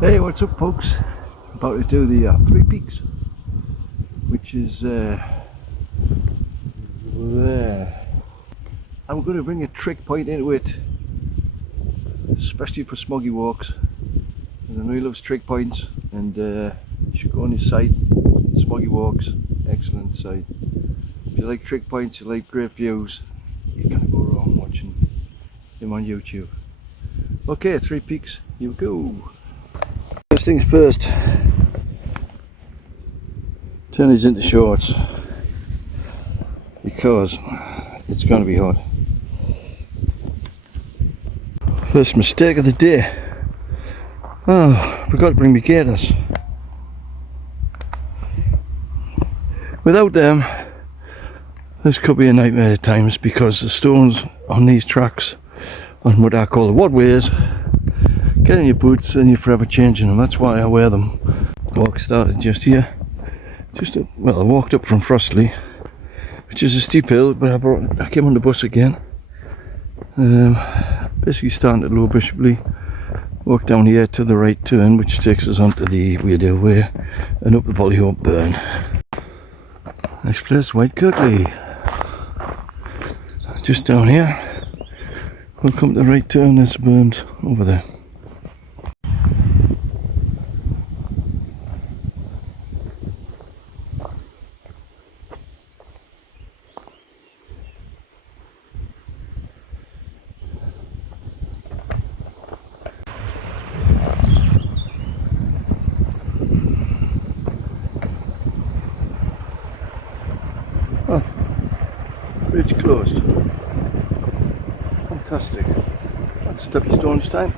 Hey, what's up folks? About to do the Three Peaks, which is there. I'm going to bring a trick point into it, especially for smoggy walks. And I know he loves trick points, and you should go on his site, Smoggy Walks, excellent site. If you like trick points, you like great views, you can't go wrong watching him on YouTube. Okay, Three Peaks, here we go. First things first, turn these into shorts because it's going to be hot. First mistake of the day. Oh, forgot to bring my gaiters. Without them, this could be a nightmare at times because the stones on these tracks, on what I call the wadways, get in your boots and you're forever changing them. That's why I wear them. The walk started just here. I walked up from Frostley, which is a steep hill, but I came on the bus again. Basically starting at Low Bishopley, walk down here to the right turn, which takes us onto the Weardale Way and up the Bollyhope Burn. Next place, White Kirkley. Just down here, we'll come to the right turn, there's the burns over there. Oh, bridge closed. Fantastic. That's stepping stones time.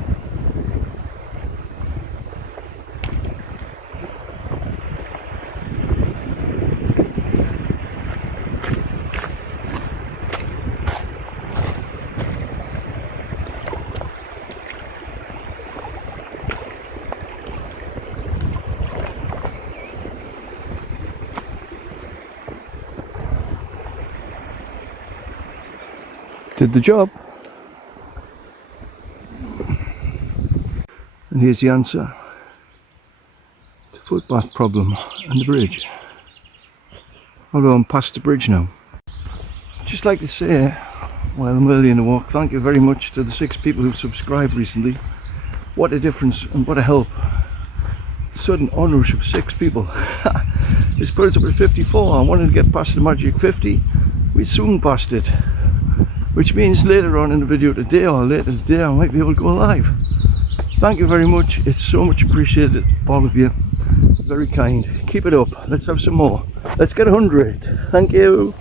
Did the job. And here's the answer. The footpath problem and the bridge. Although I'm past the bridge now. I'd just like to say, while I'm early in the walk, thank you very much to the 6 people who've subscribed recently. What a difference and what a help. Sudden onrush of 6 people. It's put us up at 54. I wanted to get past the magic 50. We soon passed it. Which means later on in the video today or later today I might be able to go live. Thank you very much, it's so much appreciated, all of you. Very kind. Keep it up, let's have some more. Let's get 100. Thank you.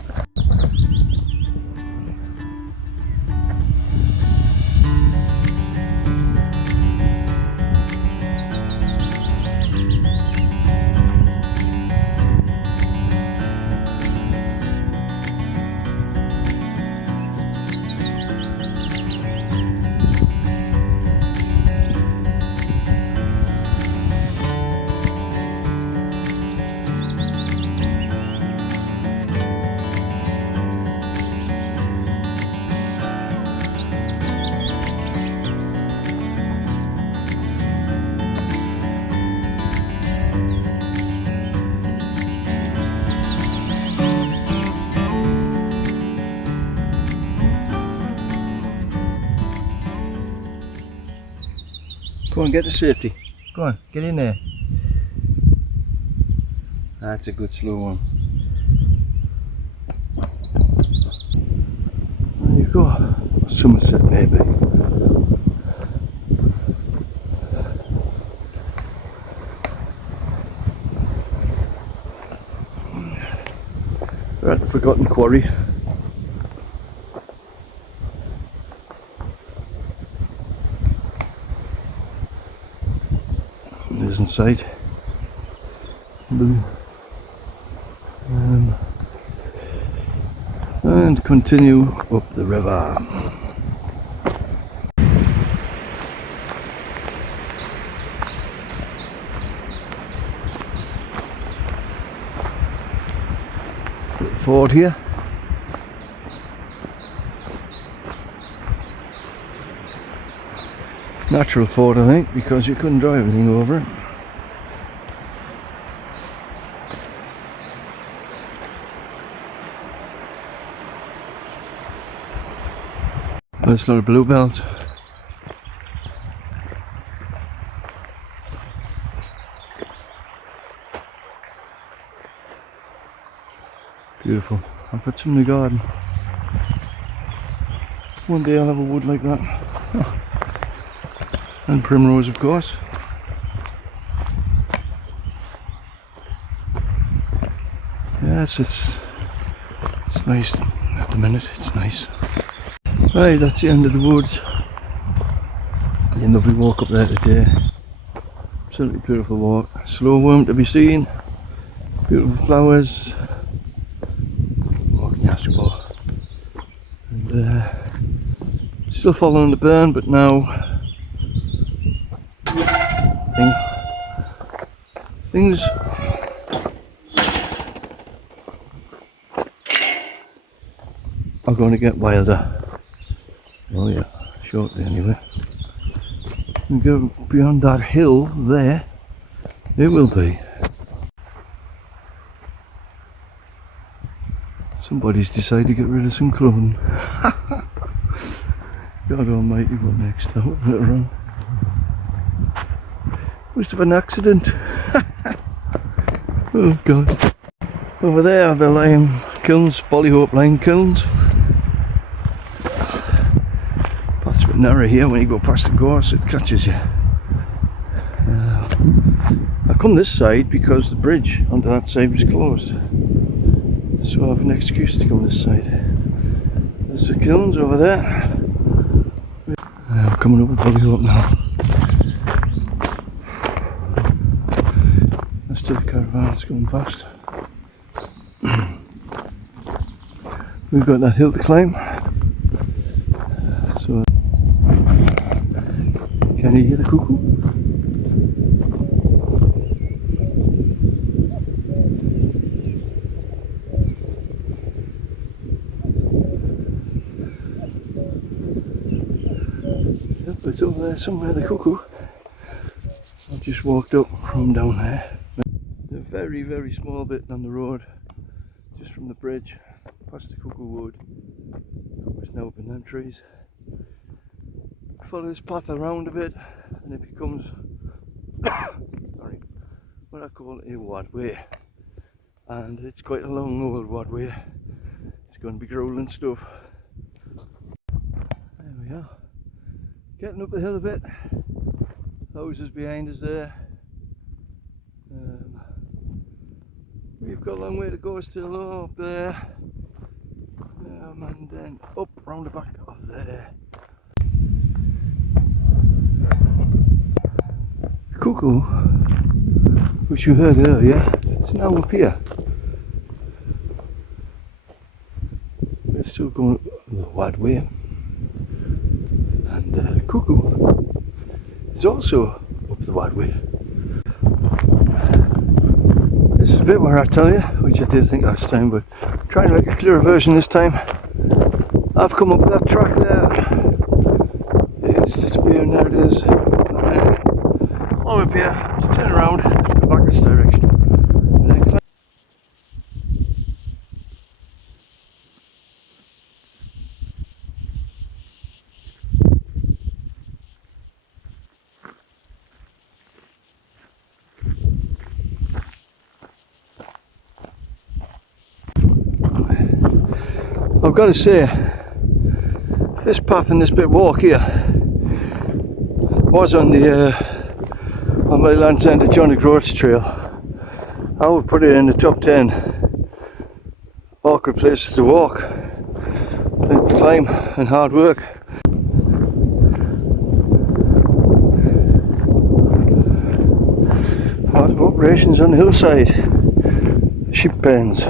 Go on, get the safety. Go on, get in there. That's a good slow one. There you go. Somerset maybe. We're at the Forgotten Quarry. There's in sight. And continue up the river. Ford here. Natural ford, I think, because you couldn't drive anything over it. There's a lot of bluebells. Beautiful. I've got some in the garden. One day I'll have a wood like that. And primrose, of course. Yes, it's nice at the minute. It's nice. Right, that's the end of the woods. A lovely walk up there today. Absolutely beautiful walk. Slow worm to be seen. Beautiful flowers. Walking asphalt. And still following the burn, but now things are going to get wilder. Oh yeah, shortly anyway. We go beyond that hill there, it will be. Somebody's decided to get rid of some clothing. God almighty, what next? I hope later on. Must have an accident. Oh God. Over there are the lime kilns, Bollyhope lime kilns. Path's a bit narrow here when you go past the gorse, it catches you. I come this side because the bridge onto that side was closed. So I have an excuse to come this side. There's the kilns over there. I'm coming up Bollyhope now. There's still the caravans going past. We've got that hill to climb. So, can you hear the cuckoo? Yep, it's over there somewhere, the cuckoo. I've just walked up from down there. A very, very small bit on the road, just from the bridge, past the cuckoo wood. Cuckoo's now up in them trees. Follow this path around a bit, and it becomes sorry, what I call a wadway. And it's quite a long old wadway. It's going to be grueling stuff. There we are. Getting up the hill a bit. Houses behind us there. We've got a long way to go still up there. And then up round the back of there. Cuckoo, which you heard earlier, it's now up here. We're still going up the wide way. And cuckoo is also up the wide way. This is a bit where I tell you, which I did think last time, but I'm trying to make a clearer version this time. I've come up with that track there. It's disappearing, there it is. All up here, to turn around, go back this direction. I've got to say, this path and this bit walk here was on my land centre Johnny Groats trail. I would put it in the top 10 awkward places to walk and climb and hard work. Part of operations on the hillside, sheep pens.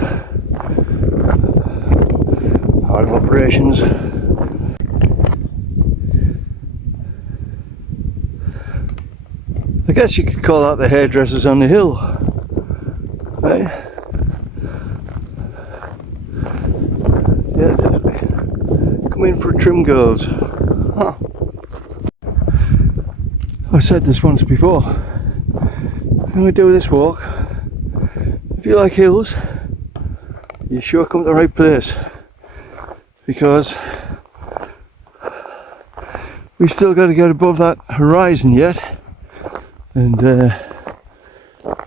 Part of operations. I guess you could call that the hairdressers on the hill, right? Yeah, definitely. Come in for a trim, girls. Huh. I've said this once before, when we do this walk, if you like hills, you sure come to the right place, because we still got to get above that horizon yet, and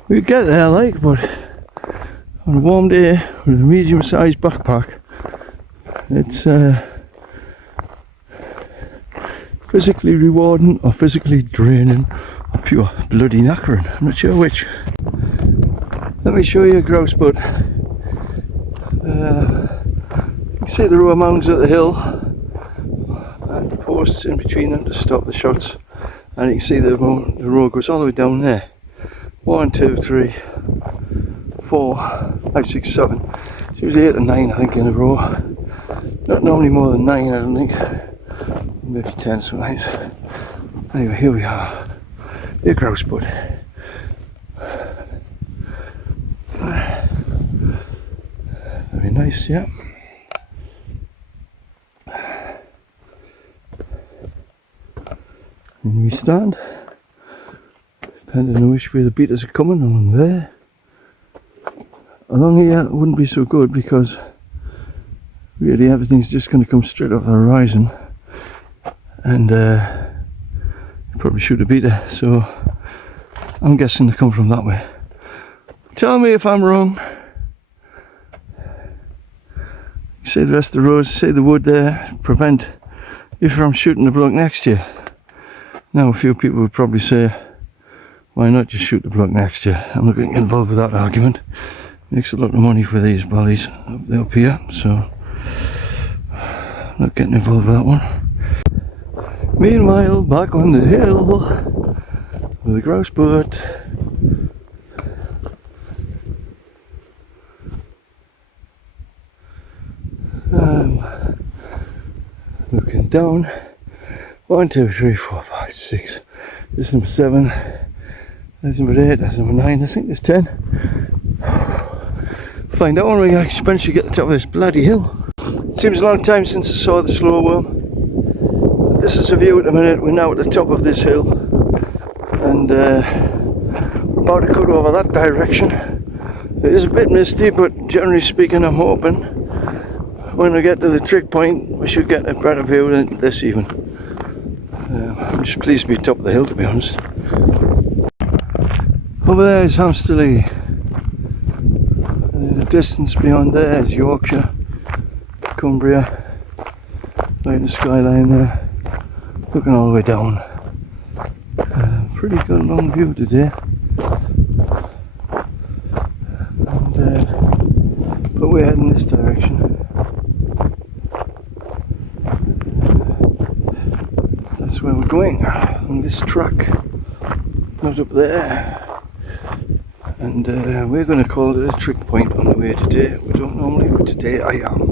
we get there like, but on a warm day with a medium sized backpack, it's physically rewarding or physically draining or pure bloody knackering. I'm not sure which. Let me show you a grouse bud. You see the row of mounds at the hill and the posts in between them to stop the shots, and you can see the road goes all the way down there. 1, 2, 3, 4, 5, 6, 7. It's usually 8 or 9 I think in a row. Not normally more than 9 I don't think. Maybe 10 sometimes. Anyway, here we are. The grouse bud. Very nice, yeah. And we stand, depending on which way the beaters are coming. Along there, along here, it wouldn't be so good because really everything's just going to come straight off the horizon, and you probably shoot a beater, so I'm guessing they come from that way. Tell me if I'm wrong. You see the rest of the roads, see the wood there, prevent you from shooting the bloke next to you. Now a few people would probably say, why not just shoot the bloke next to you? I'm not going to get involved with that argument. Makes a lot of money for these valleys up here, so I'm not getting involved with that one. Meanwhile, back on the hill with the grouse bud. Looking down. 1, 2, 3, 4, 5, 6. This is number 7. There's number 8. That's number 9. I think there's 10. Find out when we eventually get to the top of this bloody hill. Seems a long time since I saw the slow worm. This is a view at the minute. We're now at the top of this hill, and we're about to cut over that direction. It is a bit misty, but generally speaking, I'm hoping when we get to the trick point, we should get a better view than this even. I'm just pleased to be top of the hill, to be honest. Over there is Hamsterley. The distance beyond there is Yorkshire, Cumbria, right in the skyline there, looking all the way down. Pretty good long view today. And, but we're heading this direction. That's where we're going, on this track, not up there. And we're going to call it a trick point on the way today. We don't normally, but today I am.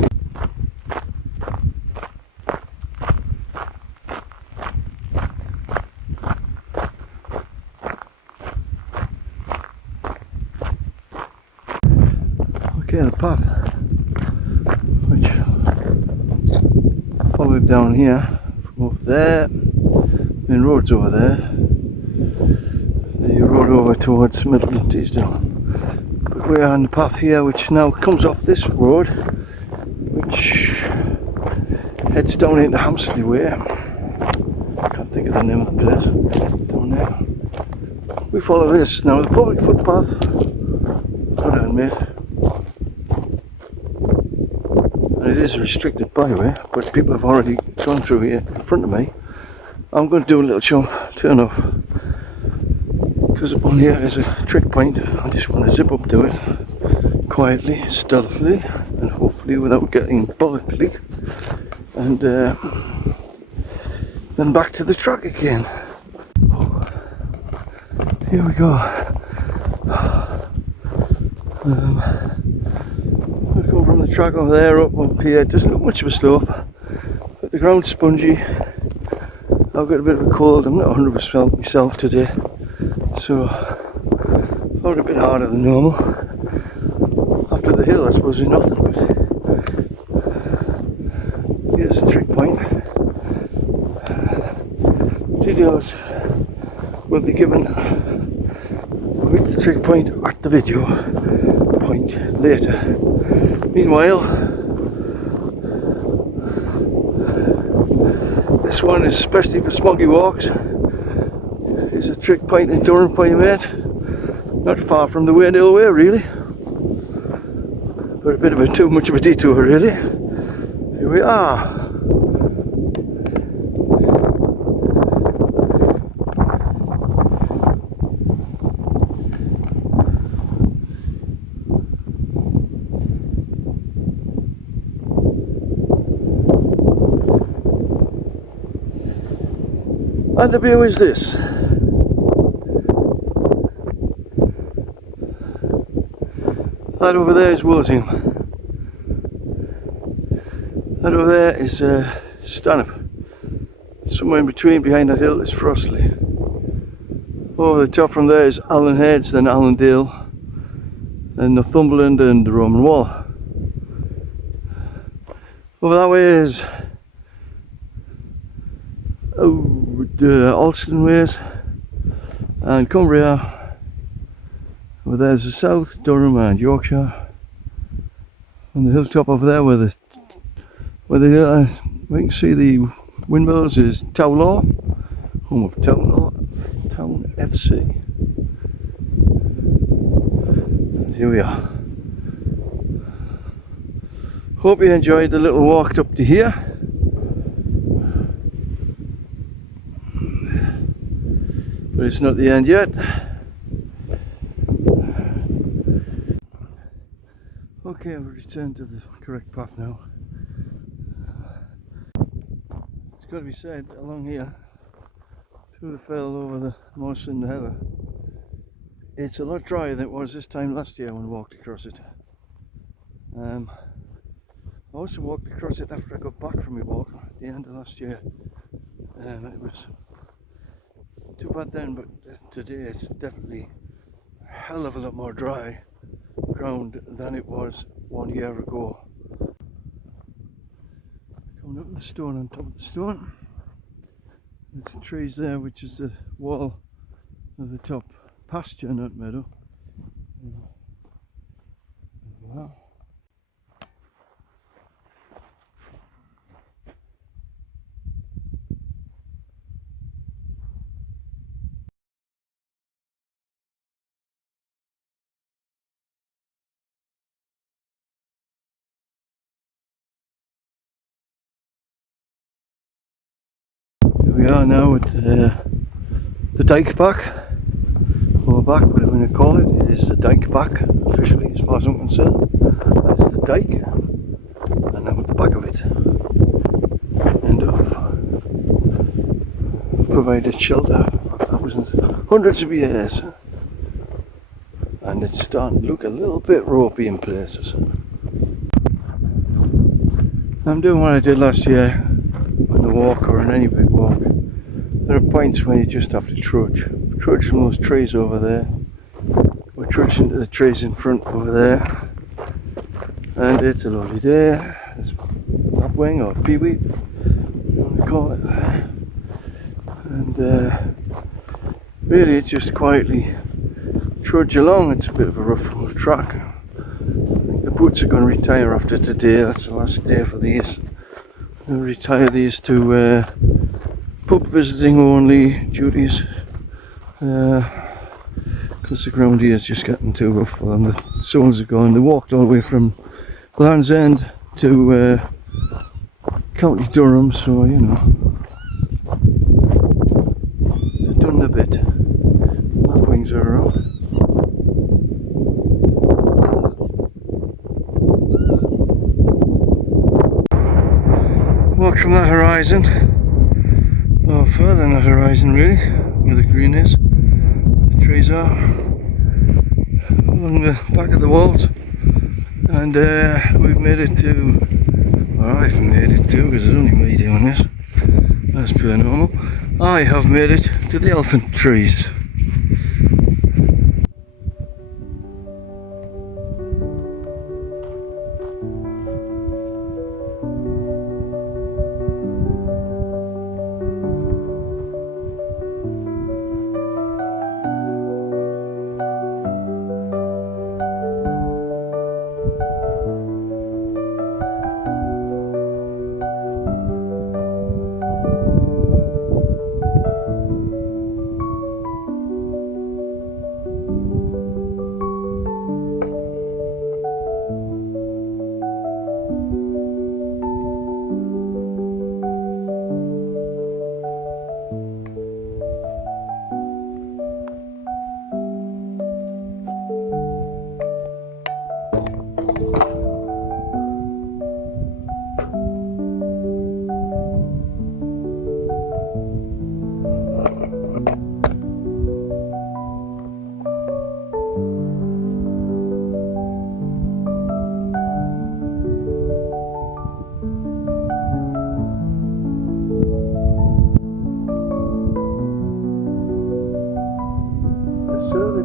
Okay, the path which I followed down here from over there, main road's over there. The road over towards Middleton Teesdale. But we're on the path here which now comes off this road, which heads down into Hamsterley Way. Can't think of the name of the place down there. We follow this now, the public footpath, I admit, and it is a restricted byway, but people have already gone through here in front of me. I'm going to do a little turn off, because up on here is a trick point. I just want to zip up to it quietly, stealthily, and hopefully without getting bollockly, and then back to the track again. Here we go. We come from the track over there up here. It doesn't look much of a slope, but the ground's spongy. I've got a bit of a cold. I'm not 100% myself today, so probably a bit harder than normal. After the hill, I suppose there's nothing, but here's the trick point. Details will be given with the trick point at the video point later. Meanwhile, this one is especially for smoggy walks. Is a trick point in Durham for you, mate. Not far from the Weardale way, really, but a bit of a too much of a detour, really. Here we are. And the view is this. That over there is Walsingham. That over there is Stanhope. Somewhere in between, behind that hill, is Frostley. Over the top from there is Allen Heads, then Allendale, then Northumberland and the Roman Wall. Over that way is Alston Ways and Cumbria. Over there's the South, Durham and Yorkshire. On the hilltop over there where we can see the windmills is Towlaw, home of Town FC. And here we are. Hope you enjoyed the little walk up to here. But it's not the end yet. Okay, we'll return to the correct path now. It's got to be said, along here, through the fell over the moss and the heather, it's a lot drier than it was this time last year when we walked across it. I also walked across it after I got back from my walk at the end of last year. It was too bad then, but today it's definitely a hell of a lot more dry ground than it was 1 year ago. Coming up with the stone on top of the stone. There's the trees there, which is the wall of the top pasture, not meadow. Wow. Here we are now at the dike back, or back, whatever you want to call it. It is the dike back, officially, as far as I'm concerned. That's the dike, and now at the back of it. End of provided shelter for thousands, hundreds of years. And it's starting to look a little bit ropey in places. I'm doing what I did last year on the walk, or on any big walk. There are points where you just have to trudge from those trees over there, or trudge into the trees in front over there, and it's a lovely day. There's lapwing or peewee, you want to call it, and really it's just quietly trudge along. It's a bit of a rough track. I think the boots are going to retire after today. That's the last day for these. I'll retire these to pub visiting only duties, because the ground here is just getting too rough for them. The soles are gone. They walked all the way from Land's End to County Durham, so you know they've done a bit. Lapwings are around. Walk from that horizon, or further than that horizon really, where the green is, the trees are, along the back of the walls, and we've made it to, or I've made it to, because it's only me doing this, that's pure normal, I have made it to the elephant trees.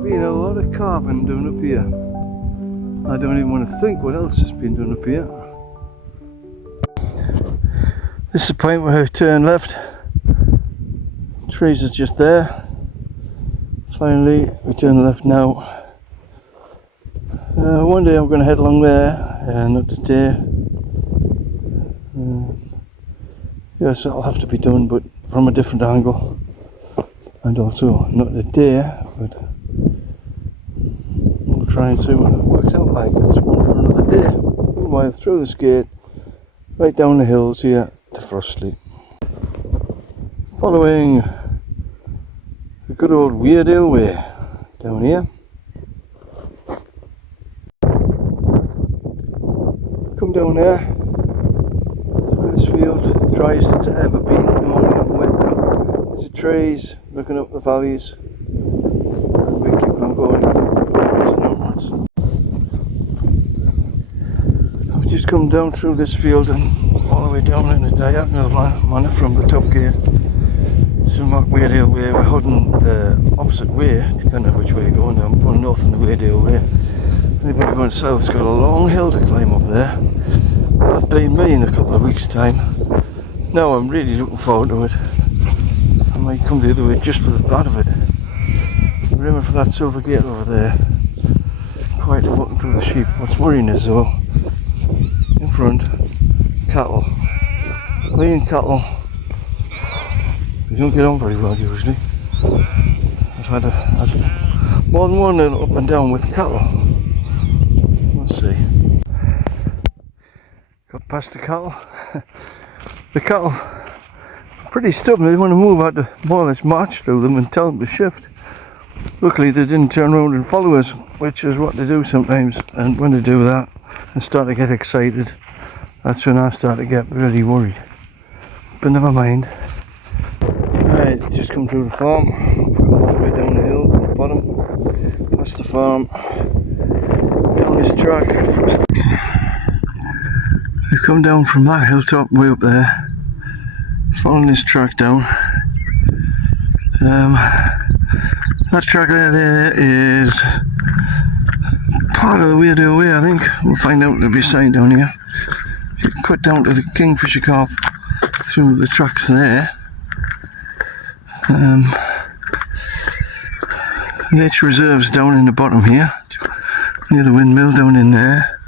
been a lot of carving done up here. I don't even want to think what else has been done up here. This is the point where I turn left. Trees are just there. Finally, we turn left now. One day I'm going to head along there, not today. Yes, that'll have to be done, but from a different angle. And also not today, but we'll try and see what it works out like. It's one for another day. Meanwhile, through this gate, right down the hills here to Frostley. Following the good old Weardale way down here. Come down there through this field, driest it's ever been. Morning and wet now. There's the trees looking up the valleys, and we keep on going. I've just come down through this field and all the way down in a diagonal manner from the top gate. So Mark Weardale way. We're heading the opposite way, depending on which way you're going. I'm going north on the Weardale way. Anybody going south's got a long hill to climb up there. That'll be me in a couple of weeks' time. Now I'm really looking forward to it. I might come the other way just for the part of it. Remember for that silver gate over there. Quite walking through the sheep. What's worrying is though, in front, cattle. Lean cattle. They don't get on very well usually. I've had more than one up and down with cattle. Let's see. Got past the cattle. The cattle are pretty stubborn. They want to move. I had to more or less march through them and tell them to shift. Luckily they didn't turn around and follow us, which is what they do sometimes. And when they do that and start to get excited, that's when I start to get really worried. But never mind. Right, just come through the farm. Come all the way down the hill to the bottom, past the farm, down this track. We've come down from that hilltop way up there, following this track down. That track there is part of the Weardale way, I think. We'll find out. There'll be a sign down here. You can cut down to the Kingfisher Carp through the tracks there. Nature reserves down in the bottom here, near the windmill down in there.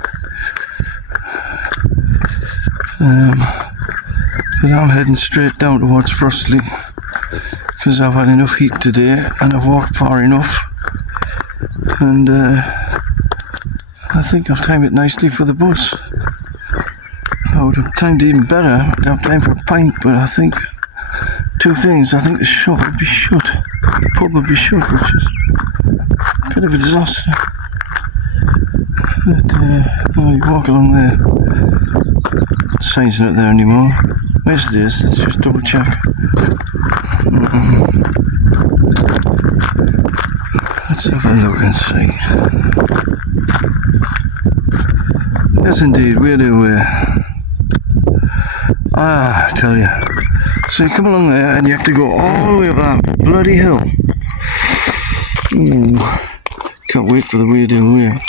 But I'm heading straight down towards Frostley because I've had enough heat today and I've walked far enough, and I think I've timed it nicely for the bus. I would have timed it even better. I'd have time for a pint, but I think two things. I think the shop would be shut, the pub would be shut, which is a bit of a disaster. But you walk along there. The sign's not there anymore. Yes it is, let's just double check. Let's have a look and see. Yes indeed, Weardale way. I tell you. So you come along there and you have to go all the way up that bloody hill. Ooh, can't wait for the Weardale way.